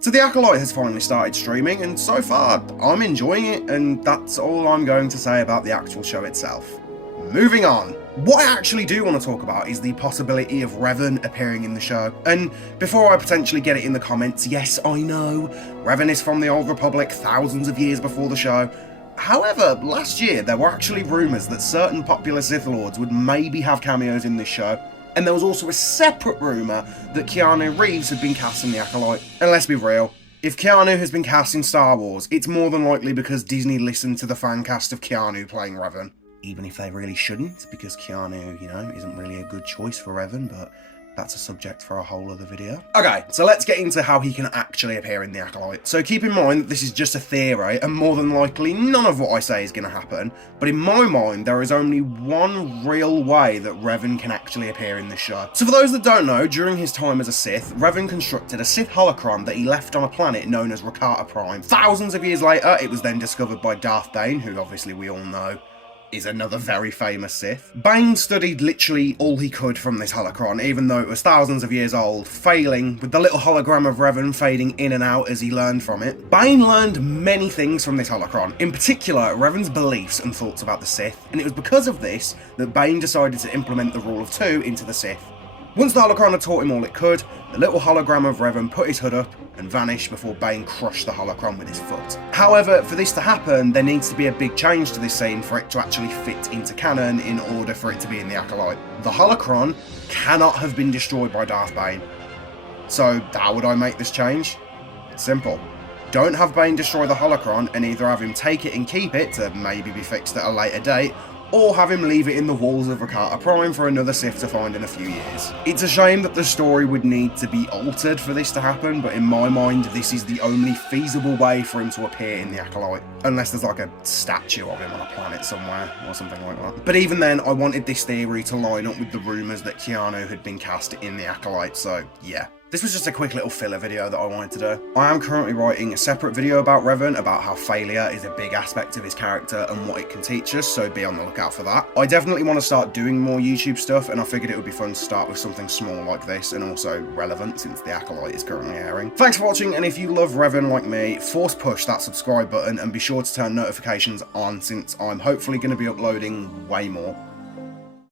So the Acolyte has finally started streaming, and so far, I'm enjoying it, and that's all I'm going to say about the actual show itself. Moving on. What I actually do want to talk about is the possibility of Revan appearing in the show. And before I potentially get it in the comments, yes, I know, Revan is from the Old Republic thousands of years before the show. However, last year there were actually rumours that certain popular Sith Lords would maybe have cameos in this show. And there was also a separate rumour that Keanu Reeves had been cast in The Acolyte. And let's be real, if Keanu has been cast in Star Wars, it's more than likely because Disney listened to the fan cast of Keanu playing Revan. Even if they really shouldn't, because Keanu, isn't really a good choice for Revan, but that's a subject for a whole other video. Okay, so let's get into how he can actually appear in The Acolyte. So keep in mind that this is just a theory, and more than likely none of what I say is going to happen, but in my mind there is only one real way that Revan can actually appear in this show. So for those that don't know, during his time as a Sith, Revan constructed a Sith holocron that he left on a planet known as Rakata Prime. Thousands of years later, it was then discovered by Darth Bane, who obviously we all know is another very famous Sith. Bane studied literally all he could from this holocron, even though it was thousands of years old, failing, with the little hologram of Revan fading in and out as he learned from it. Bane learned many things from this holocron, in particular Revan's beliefs and thoughts about the Sith, and it was because of this that Bane decided to implement the Rule of Two into the Sith. Once the holocron had taught him all it could, the little hologram of Revan put his hood up and vanished before Bane crushed the holocron with his foot. However, for this to happen, there needs to be a big change to this scene for it to actually fit into canon in order for it to be in the Acolyte. The holocron cannot have been destroyed by Darth Bane. So how would I make this change? It's simple. Don't have Bane destroy the holocron and either have him take it and keep it to maybe be fixed at a later date, or have him leave it in the walls of Rakata Prime for another Sith to find in a few years. It's a shame that the story would need to be altered for this to happen, but in my mind this is the only feasible way for him to appear in the Acolyte. Unless there's like a statue of him on a planet somewhere, or something like that. But even then, I wanted this theory to line up with the rumours that Keanu had been cast in the Acolyte, so yeah. This was just a quick little filler video that I wanted to do. I am currently writing a separate video about Revan, about how failure is a big aspect of his character and what it can teach us, so be on the lookout for that. I definitely want to start doing more YouTube stuff, and I figured it would be fun to start with something small like this, and also relevant since The Acolyte is currently airing. Thanks for watching, and if you love Revan like me, force push that subscribe button and be sure to turn notifications on since I'm hopefully going to be uploading way more.